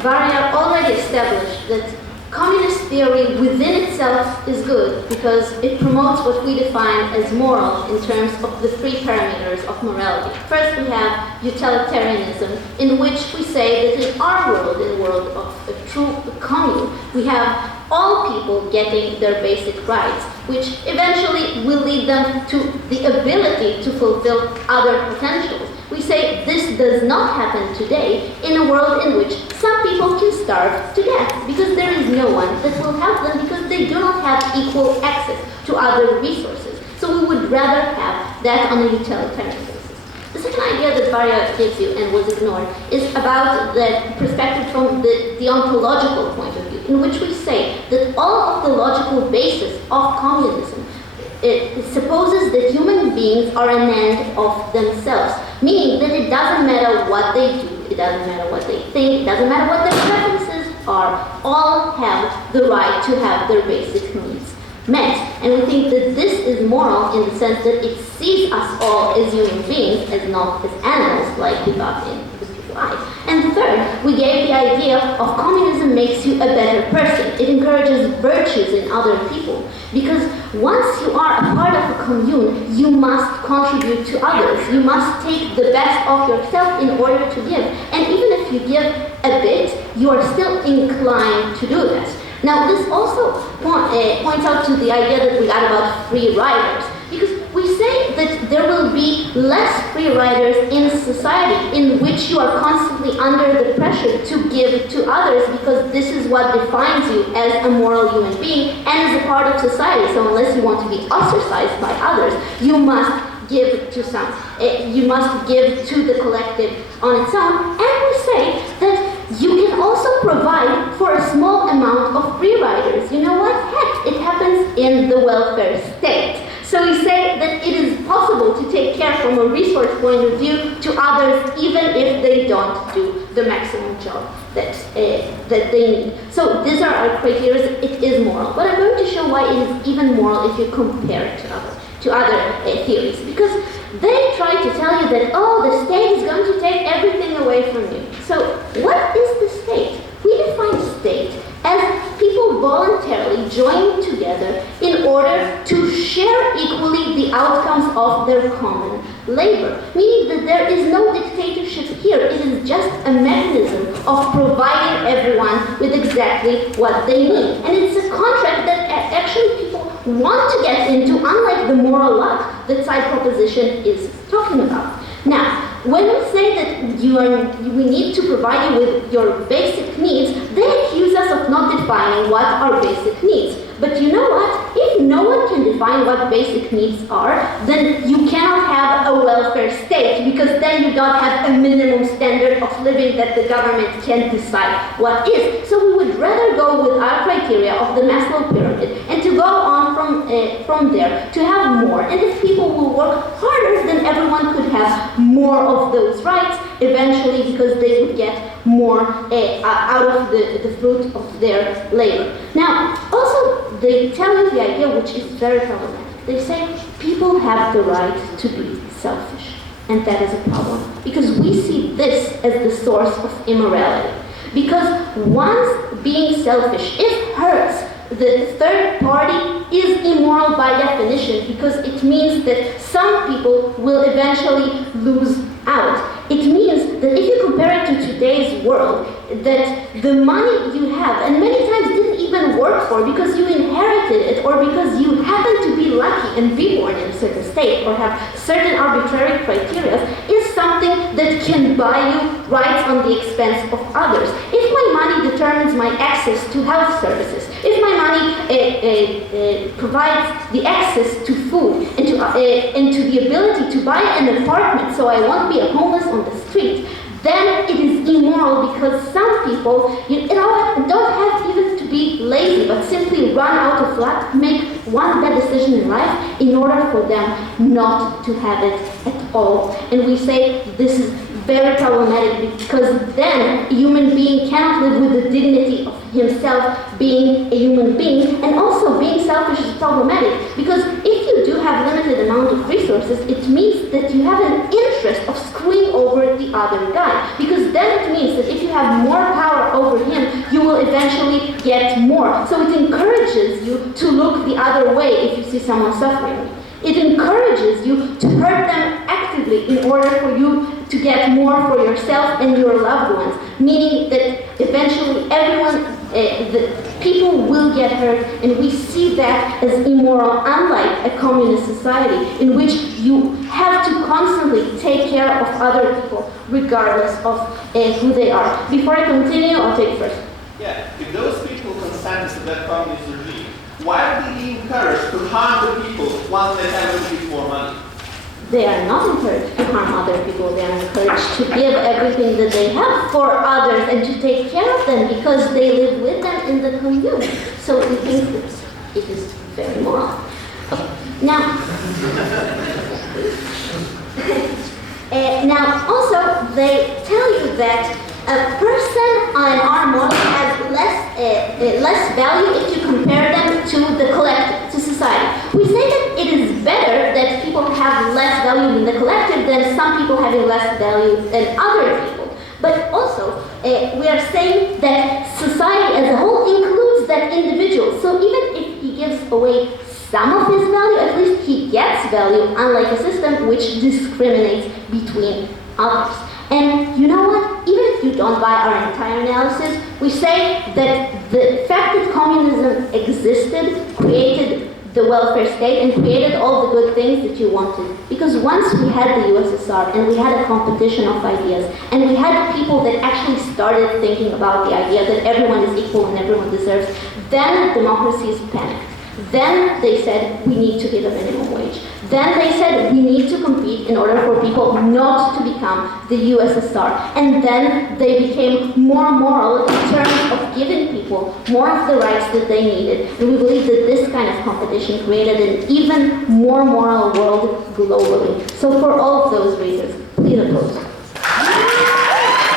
Varia already established that communist theory within itself is good because it promotes what we define as moral in terms of the three parameters of morality. First, we have utilitarianism, in which we say that in our world, in the world of a true commune, we have all people getting their basic rights, which eventually will lead them to the ability to fulfill other potentials. We say this does not happen today in a world in which some people can starve to death because there is no one that will help them because they do not have equal access to other resources. So we would rather have that on a utilitarian basis. The second idea that Varia gives you and was ignored is about the perspective from the ontological point of view, in which we say that all of the logical basis of communism it supposes that human beings are an end of themselves, meaning that it doesn't matter what they do, it doesn't matter what they think, it doesn't matter what their preferences are, all have the right to have their basic needs met. And we think that this is moral in the sense that it sees us all as human beings, as not as animals like we got in the people eyes. And third, we gave the idea of communism makes you a better person. It encourages virtues in other people. Because once you are a part of a commune, you must contribute to others. You must take the best of yourself in order to give. And even if you give a bit, you are still inclined to do that. Now, this also points out to the idea that we got about free riders. Because we say that there will be less free riders in society in which you are constantly under the pressure to give to others because this is what defines you as a moral human being and as a part of society. So unless you want to be ostracized by others, you must give to some. You must give to the collective on its own. And we say that you can also provide for a small amount of free riders. You know what? Heck, it happens in the welfare state. So we say that it is possible to take care from a resource point of view to others even if they don't do the maximum job that they need. So these are our criteria. It is moral. But I'm going to show why it is even moral if you compare it to other theories. Because they try to tell you that, oh, the state is going to take everything away from you. So what is the state? We define state as people voluntarily join together in order to share equally the outcomes of their common labor. Meaning that there is no dictatorship here. It is just a mechanism of providing everyone with exactly what they need. And it's a contract that actually people want to get into, unlike the moral luck that side proposition is talking about. Now, when we say that we need to provide you with your basic needs, they accuse us of not defining what are basic needs. But you know what? If no one can define what basic needs are, then you cannot have a welfare state, because then you don't have a minimum standard of living that the government can decide what is. So we would rather go with our criteria of the Maslow pyramid and to go on from there to have more. And if people will work harder, then everyone could have more of those rights eventually, because they would get more out of the fruit of their labor. Now, also, they tell you the idea, which is very problematic. They say people have the right to be selfish, and that is a problem, because we see this as the source of immorality. Because once being selfish, if hurts the third party, is immoral by definition, because it means that some people will eventually lose out. It means that if you compare it to today's world, that the money you have, and many times didn't even work for because you inherited it, or because you happen to be lucky and be born in a certain state, or have certain arbitrary criteria, is something that can buy you rights on the expense of others. If my money determines my access to health services, if my money provides the access to food and to the ability to buy an apartment so I won't be a homeless on the street, then it is immoral, because some people, don't have even to be lazy, but simply run out of luck, make one bad decision in life in order for them not to have it at all. And we say this is very problematic, because then a human being cannot live with the dignity of himself being a human being. And also being selfish is problematic, because if you do have limited amount of resources, it means that you have an interest of screwing over the other guy. Because then it means that if you have more power over him, you will eventually get more. So it encourages you to look the other way if you see someone suffering. It encourages you to hurt them actively in order for you to get more for yourself and your loved ones, meaning that eventually everyone, the people will get hurt, and we see that as immoral, unlike a communist society in which you have to constantly take care of other people regardless of who they are. Before I continue, I'll take first. Yeah, if those people consent to that communist regime, why are they being encouraged to harm the people once they have a bit more money? They are not encouraged to harm other people. They are encouraged to give everything that they have for others and to take care of them because they live with them in the commune. So we think that it is very moral. Okay. Now also they tell you that a person on our model has less value if you compare them to the collective, to society. We say that it is better that people have less value in the collective than some people having less value than other people. But also, we are saying that society as a whole includes that individual. So even if he gives away some of his value, at least he gets value, unlike a system which discriminates between others. And you know what? Even if you don't buy our entire analysis, we say that the fact that communism existed created the welfare state and created all the good things that you wanted. Because once we had the USSR and we had a competition of ideas and we had people that actually started thinking about the idea that everyone is equal and everyone deserves, then democracies panicked. Then they said, we need to give a minimum wage. Then they said, we need to compete in order for people not to become the USSR. And then they became more moral in terms of giving people more of the rights that they needed. And we believe that this kind of competition created an even more moral world globally. So for all of those reasons, please oppose.